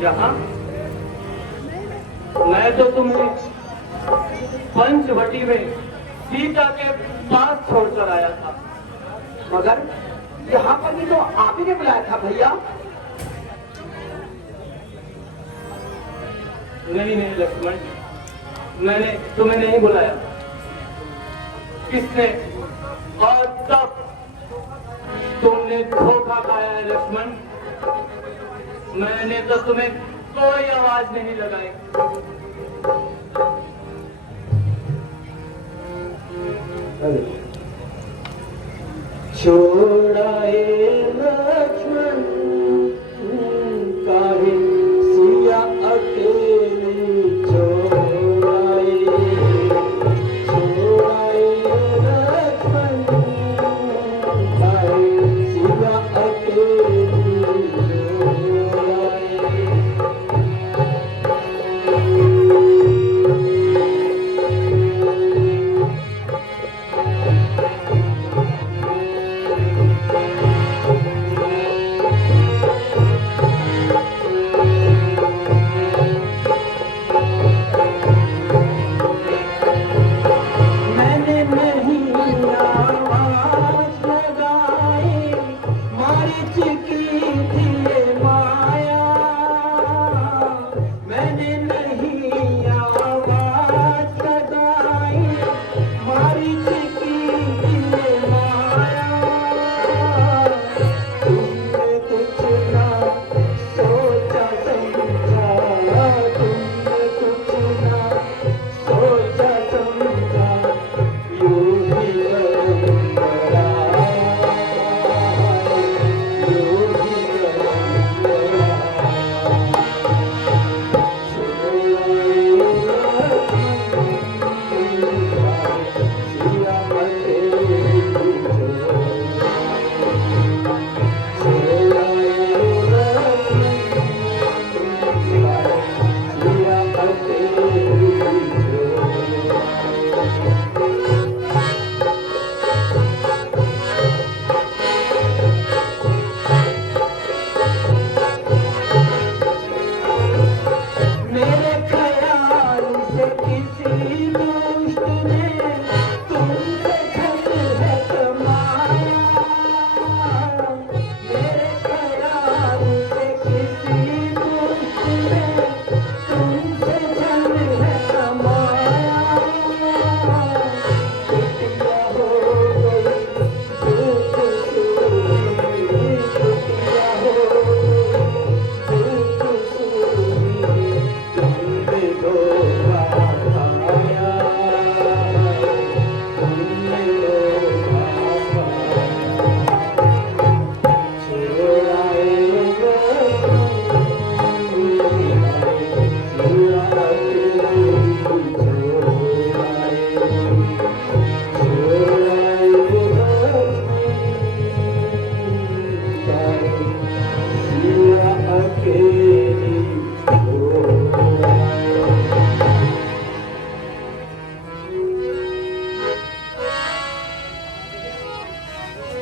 यहाँ मैं तो तुम्हें पंचवटी में सीता के पास छोड़कर आया था, मगर यहाँ पर भी तो आप ही ने बुलाया था भैया। नहीं नहीं लक्ष्मण, मैंने तुम्हें नहीं बुलाया। किसने और तब तुमने धोखा खाया है लक्ष्मण। मैंने तो तुम्हें कोई आवाज नहीं लगाई। छोड़ाए लक्ष्मण काहे सिया अकेली, छोड़ाए लक्ष्मण काहे सिया अकेली।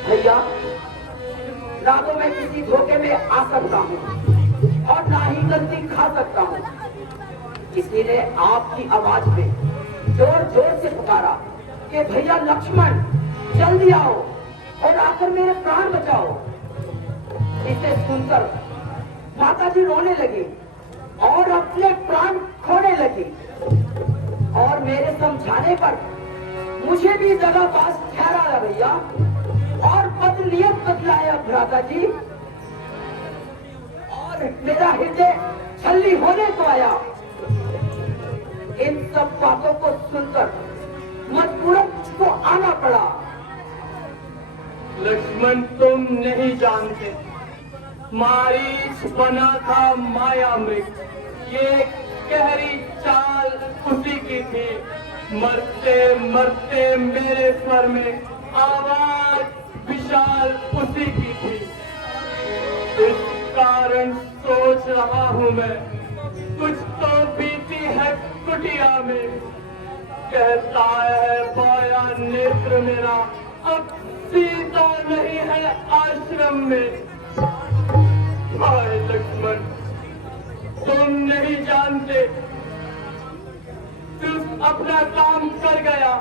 भैया, ना तो मैं किसी धोखे में आ सकता हूँ और ना ही गलती खा सकता हूँ। किसी ने आपकी आवाज में जोर जोर से पुकारा कि भैया लक्ष्मण जल्दी आओ और आकर मेरे प्राण बचाओ। इसे सुनकर माता जी रोने लगी और अपने प्राण खोने लगी और मेरे समझाने पर मुझे भी जगह पास ठहराया भैया और बदनियत बदलाया भ्राता जी और मेरा हृदय छल्ली होने को आया। इन सब बातों को सुनकर मजबूरन को आना पड़ा। लक्ष्मण तुम नहीं जानते, मारीच बना था माया मृग, ये गहरी चाल उसी की थी। मरते मरते मेरे स्वर में आवाज विशाल उसी की थी। इस कारण सोच रहा हूँ मैं, कुछ तो बीती है कुटिया में। कहता है पाया नेत्र मेरा, अब सीता नहीं है आश्रम में। हाय लक्ष्मण, समझे, सिर्फ अपना काम कर गया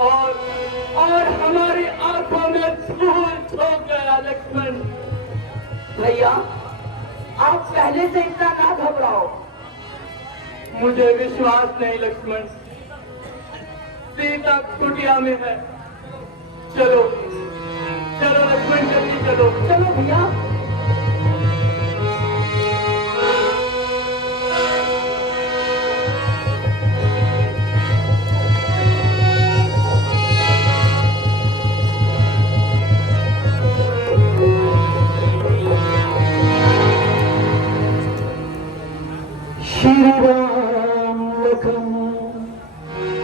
और हमारी आंखों में धूल झोंक गया। लक्ष्मण भैया, आप पहले से इतना ना घबराओ। मुझे विश्वास नहीं लक्ष्मण, सीता कुटिया में है। चलो चलो लक्ष्मण, जल्दी चलो। चलो भैया। श्री राम लखन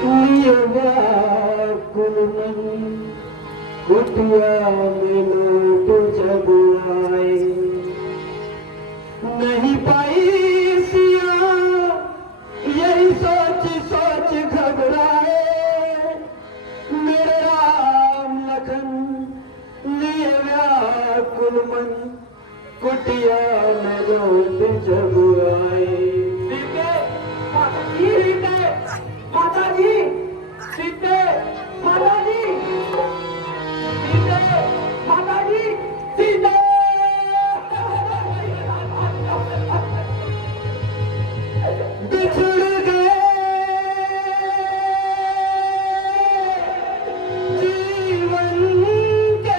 लिए व्याकुल मन, कुटिया में लोट जब आए। नहीं पाई सिया यही सोच सोच घबराए। मेरे राम लखन लिए व्याकुल मन, कुटिया में लोट जब आए। माता जी, सीते, माता जी, सीते, माता जी, सीते। बिछड़ गए जीवन के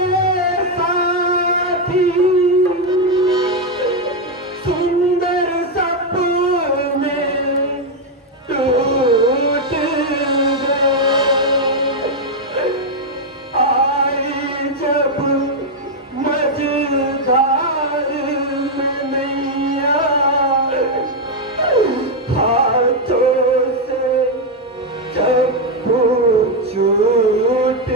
साथी, सुंदर सपने टूट गए। आई जब मझधार में नैया, हाथों से जब छूट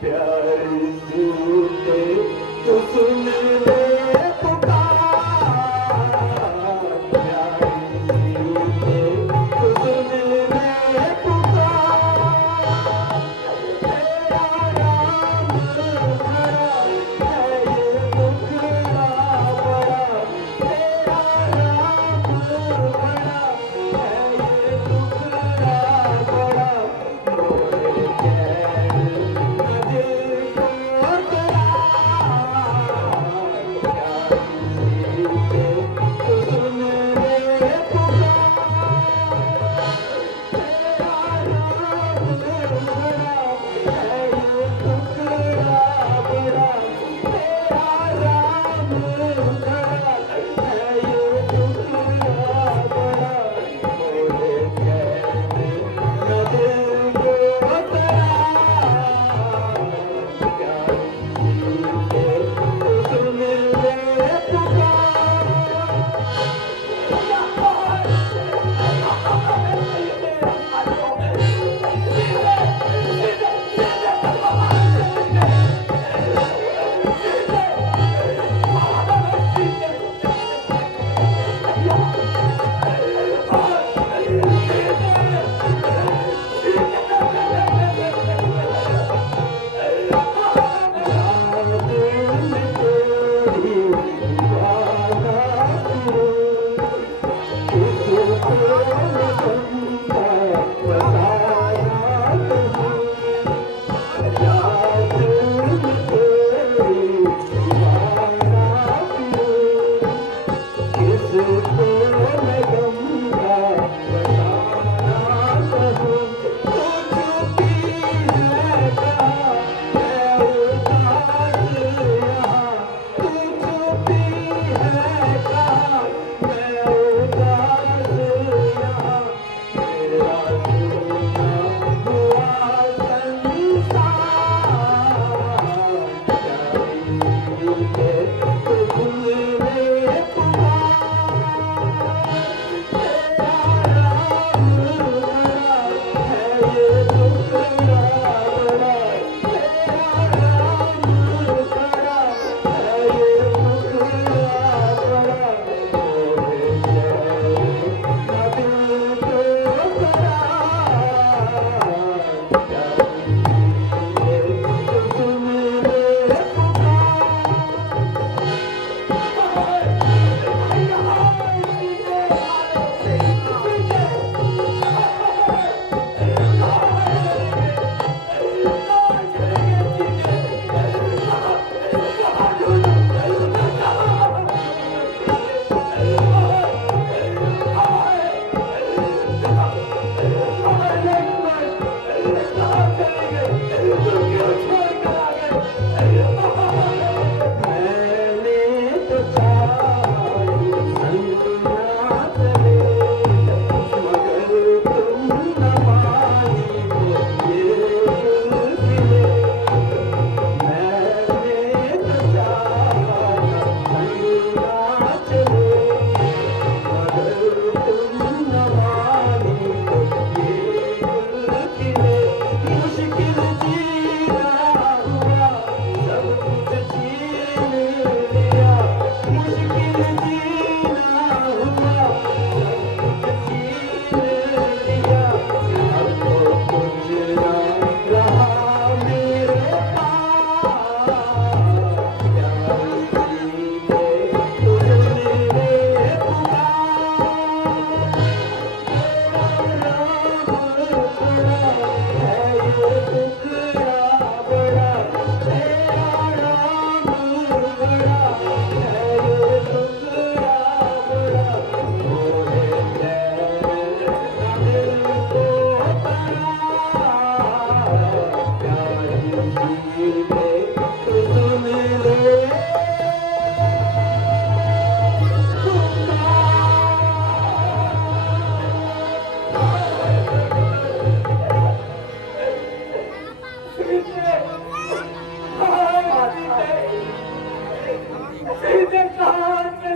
प्यारी सीते तो सुन ले पुकार। प्यारी सीते तो सुन ले पुकार। तेरा राम भरा है ये दुखड़ा बड़ा। तेरा राम भरा है ये दुखड़ा बड़ा। मोरे चैन दिल को तेरा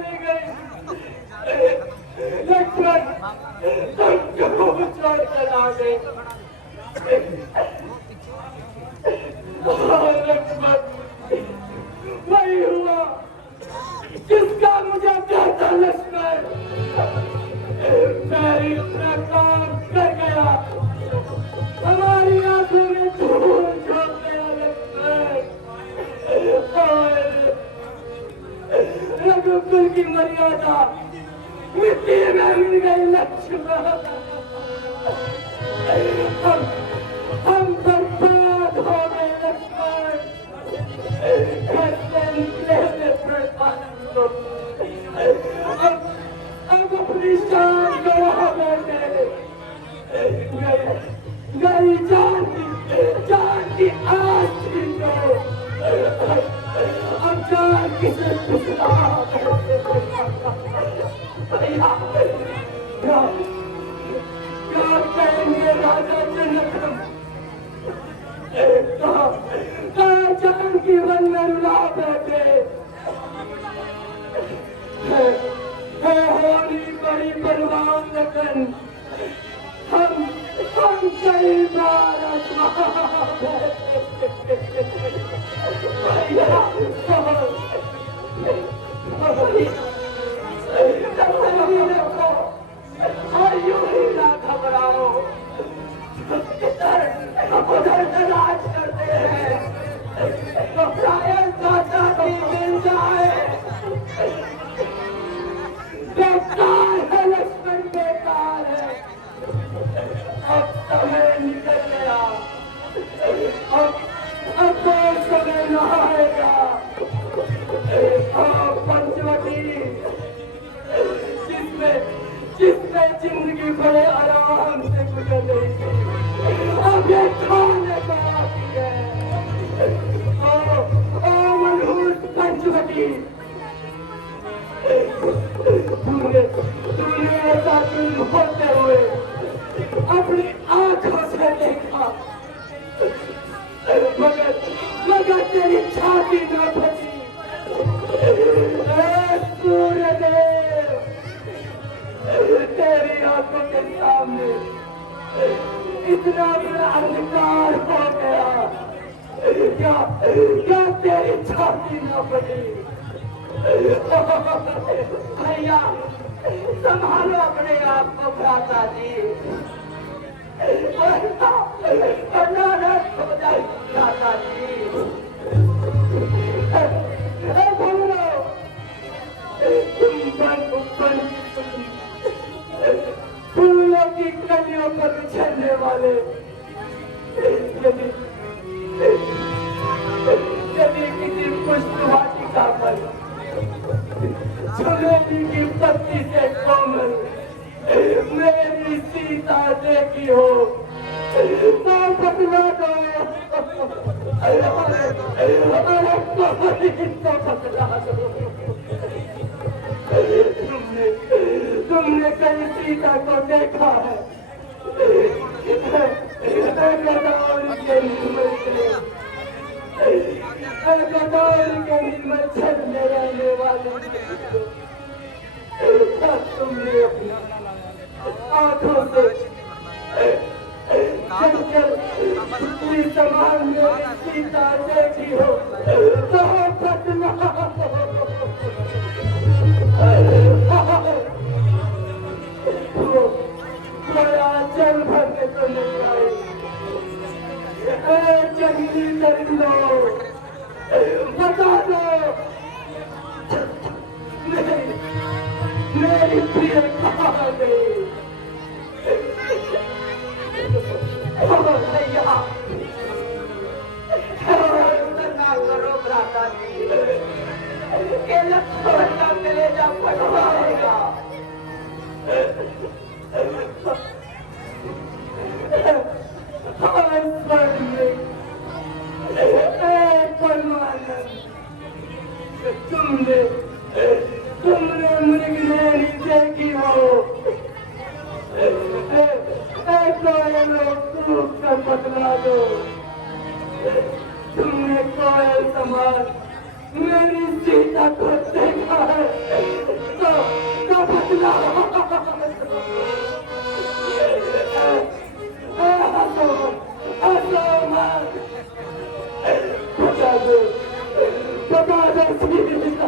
चली गई। लक्ष्मण तुम क्यों छोड़ कर आ गए? लक्ष्मण वही हुआ जिसका मुझे डर था। लक्ष्मण मैं अपना काम कर गया, हमारी आंखों में धूल झोंक गया। लक्ष्मण रघुकुल की मर्यादा मिट्टी में मिल गई। लक्ष्मण हम बर्बाद हो गए। लक्ष्मण घर से निकले हुए बर्बाद। अब अपनी शान गवा बैठे। मेरी जान की आस थी जो अब जान किसे पिछला भैया क्या कहेंगे राजा जनक? जान की वन में रुला बैठे। होली बड़ी बलवान लगन हम कई बार घबराओ, उधर तलाश करते हैं तो शायद दादा की मिल जाए। बेकार है लक्ष्मण, बेकार है। अब समय निकल गया, अब कोई समय न आएगा। पंचवटी जिसमें जिंदगी बड़े आराम से गुजर रही थी, अब ये खाने को आती है। ओ मनहूस पंचवटी, तूने ऐसा जुल्म होते हुए अपनी आंखों से देखा, मगर तेरी छाती न फटी। सूर्यदेव, तेरी आंखों के सामने इतना बड़ा अंधकार हो गया, क्या तेरी छाती न फटी? भैया संभालो अपने आप को भ्राता जी, हो जाए भ्राता जी। फूलों की कलियों पर बिछड़ने वाले, यदि किसी पुष्प वाटिका पर चमेली की पत्ती से कोमल मेरी सीता देखी हो तो बदला दो। तुमने कहीं सीता को देखा है? के निर्मल छलने रहने वाले तुमने अपनी आंखों से समान मेरी सीता देखी हो तो बदला जल भरने तो नहीं आई। जंगली दरिंदों, बता दो मेरी प्रिय कहाँ गई? भैया करो भ्राता जी, के लक्ष्मण का कलेजा फटवाएगा। तुमने मृगनयनी देखी हो? लोग का बदला दो। तुमने कोयल समान मेरी सीता को देखा है? बता दो सीता,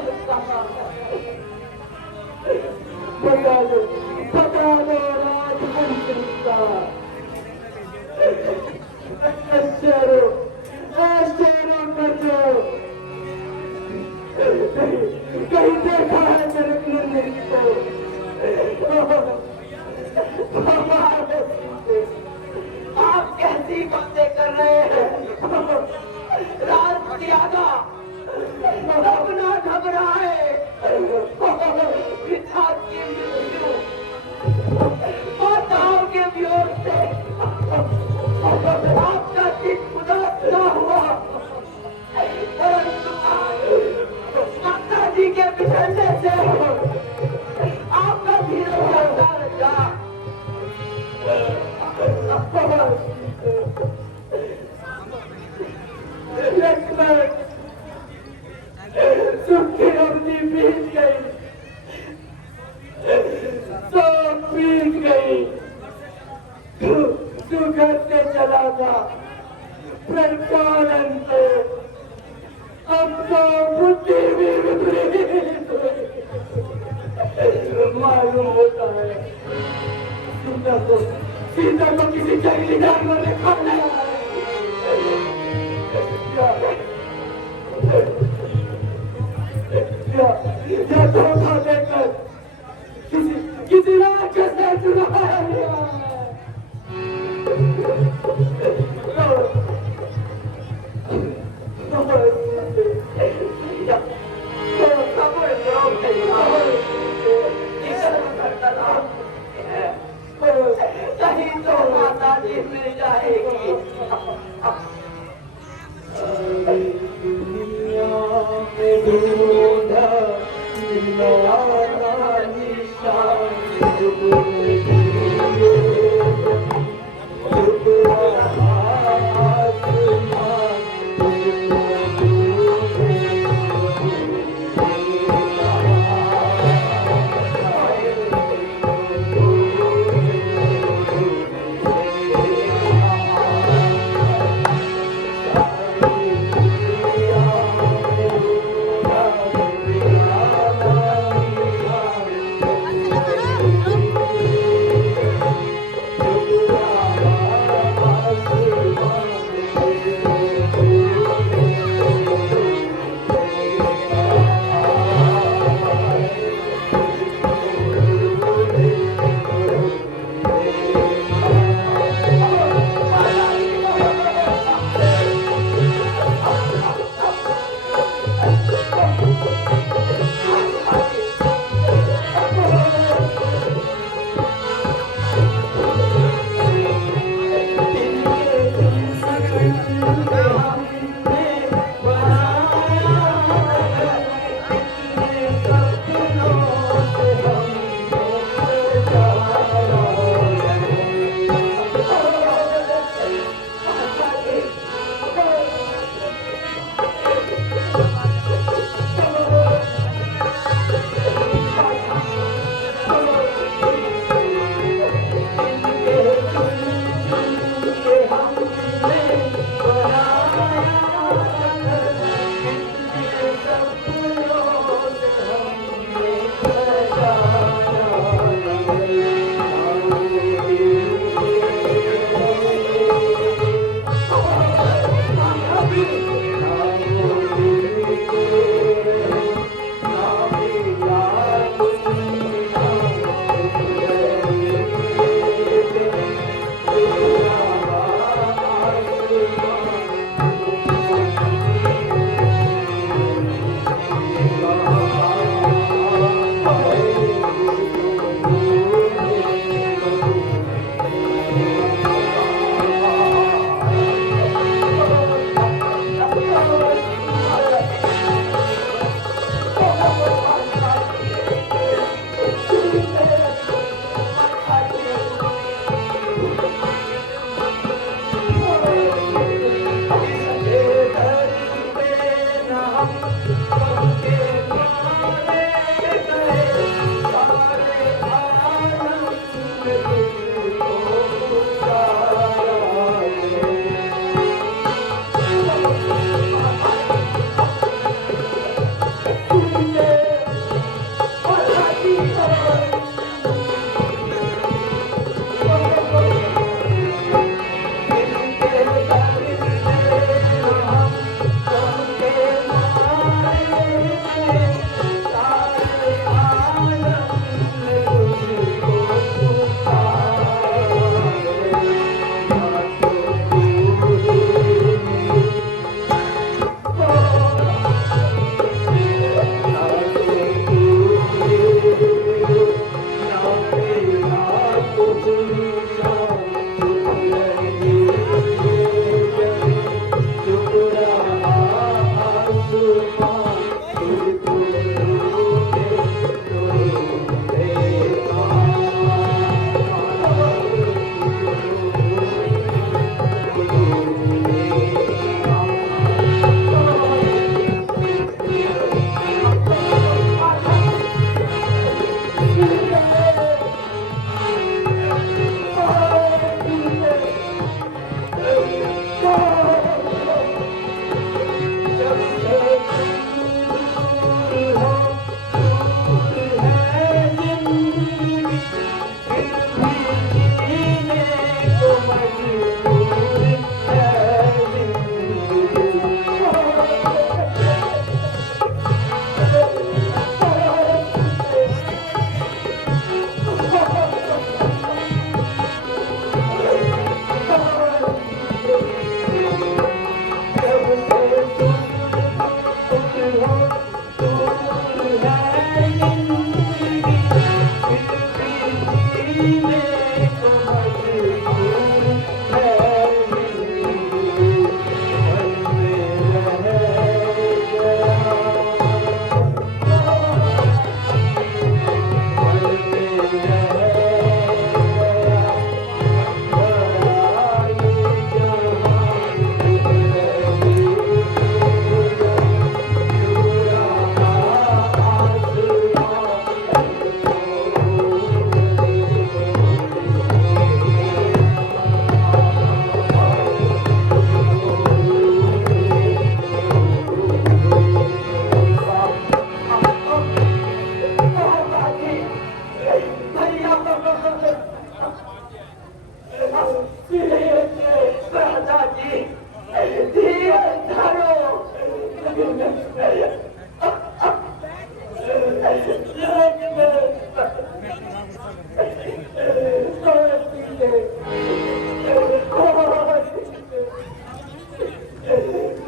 बता दो राजवंश सीता। शेरों कर दो, कहीं देखा है मेरे क्लिनिक को? आप कैसी बातें कर रहे हैं? राज त्यागा, अपना घबराए, पिता की मृत्यु, माताओं के वियोग से आपका चित्त उदास न हुआ, परंतु माता जी के बिछड़ने से आपका धीरज चलता रहा। लक्ष्मण, सुख की अवधि बीत गई, सब बीत गई। तू घर से चला था प्रकालन से, अब तो बुद्धि भी विपरीत मालूम होता है। सीता को किसी जंगली जानवर ने खा लिया है। या धोखा देकर किसी राक्षस ने चुरा लिया है। कहीं तो माता जी मिल जाएगी। दुनिया में ढूंढा नया निशान,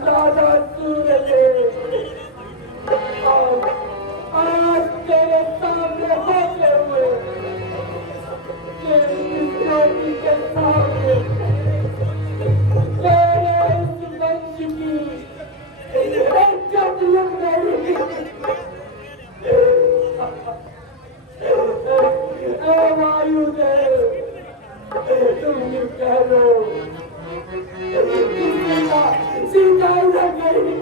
दादा सूरज आज तेरे सामने होते हुए तेरी ज्योति के सामने तेरे इस वंश की इज्जत लग रही वायुदेव तुम कह लो सीता उधर गई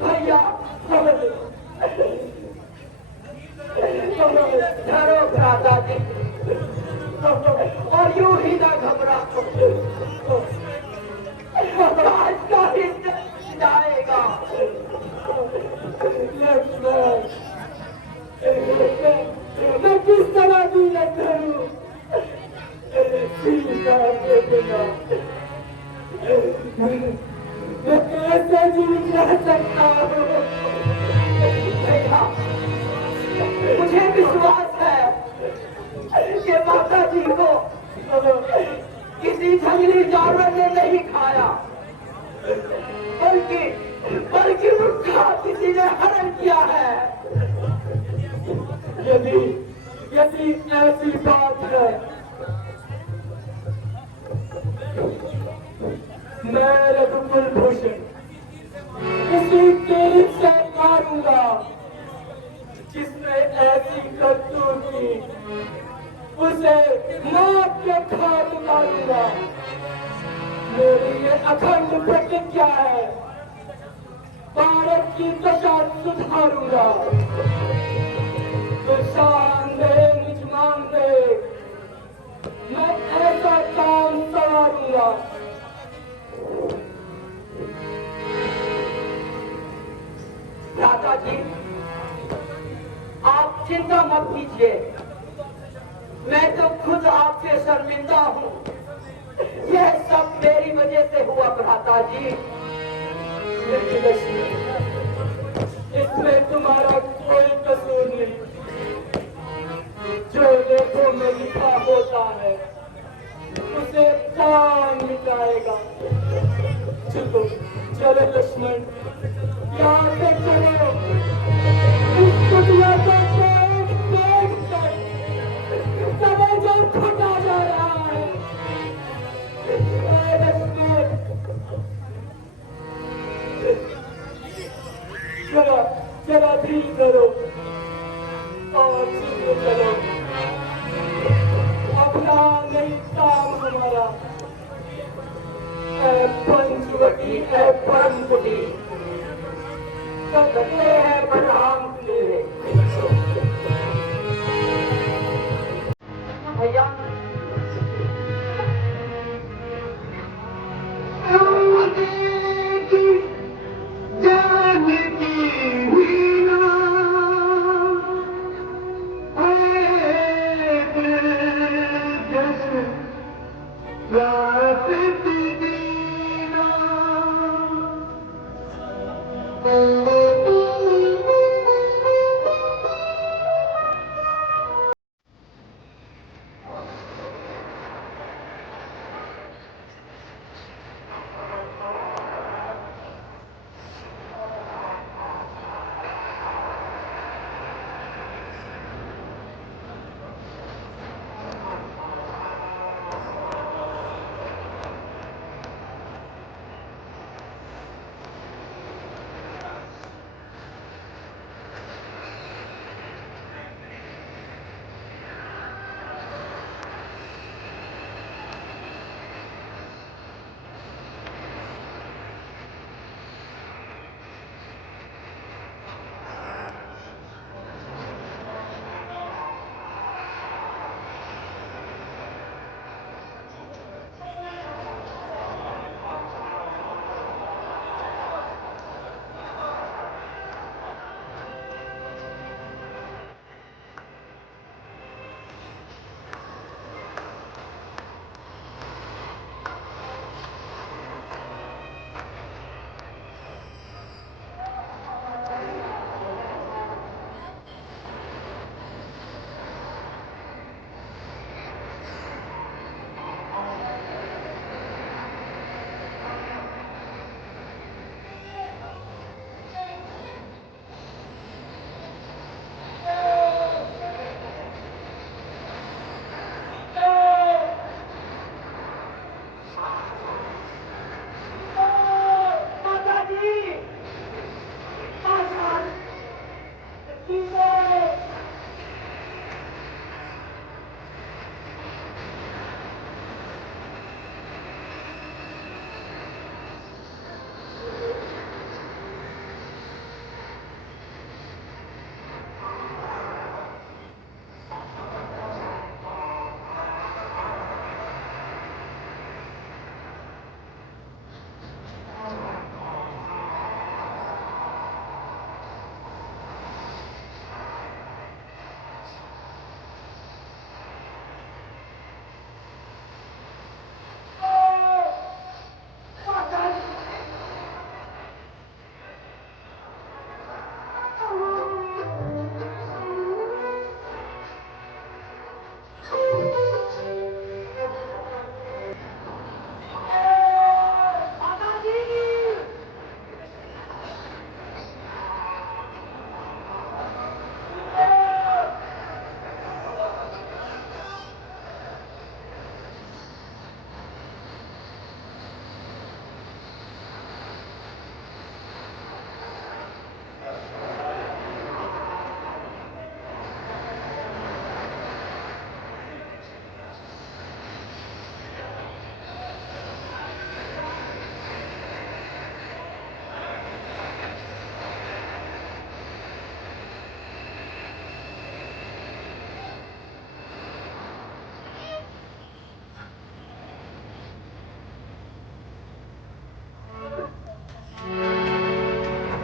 भैया डरो भ्राता जी और यूं ही ना घबरा आज का ही जाएगा लक्ष्मण मैं किस तरह दूर करूं सीता के बिना मैं कैसे जीवित रह सकता हूँ भैया मुझे विश्वास है कि माता जी को किसी जंगली जानवर ने नहीं खाया बल्कि उनका किसी ने हरण किया है। यदि ऐसी बात है मैं रघुकुल भूषण किसी तीर से मारूंगा जिसने ऐसी करतूत की उसे मार के खाक उतारूंगा। मेरी ये अखंड प्रतिज्ञा है भारत की दशा सुधारूंगा। तो शान दे निजमान दे मैं ऐसा काम सवारूंगा। दादाजी आप चिंता मत कीजिए मैं तो खुद आपसे शर्मिंदा हूँ। यह सब मेरी वजह से हुआ भ्राता जी। इसमें तुम्हारा कोई कसूर नहीं। जो लेखों में लिखा होता है उसे कौन मिटाएगा। चलो चलो लक्ष्मण यहाँ से चलो। इस दुनिया को देख देख कर समय जब खटा जा रहा है। लक्ष्मण जरा धीर करो और शीघ्र चलो। अपना नहीं काम हमारा है पंचवटी है पंचवटी करते हैं प्रणाम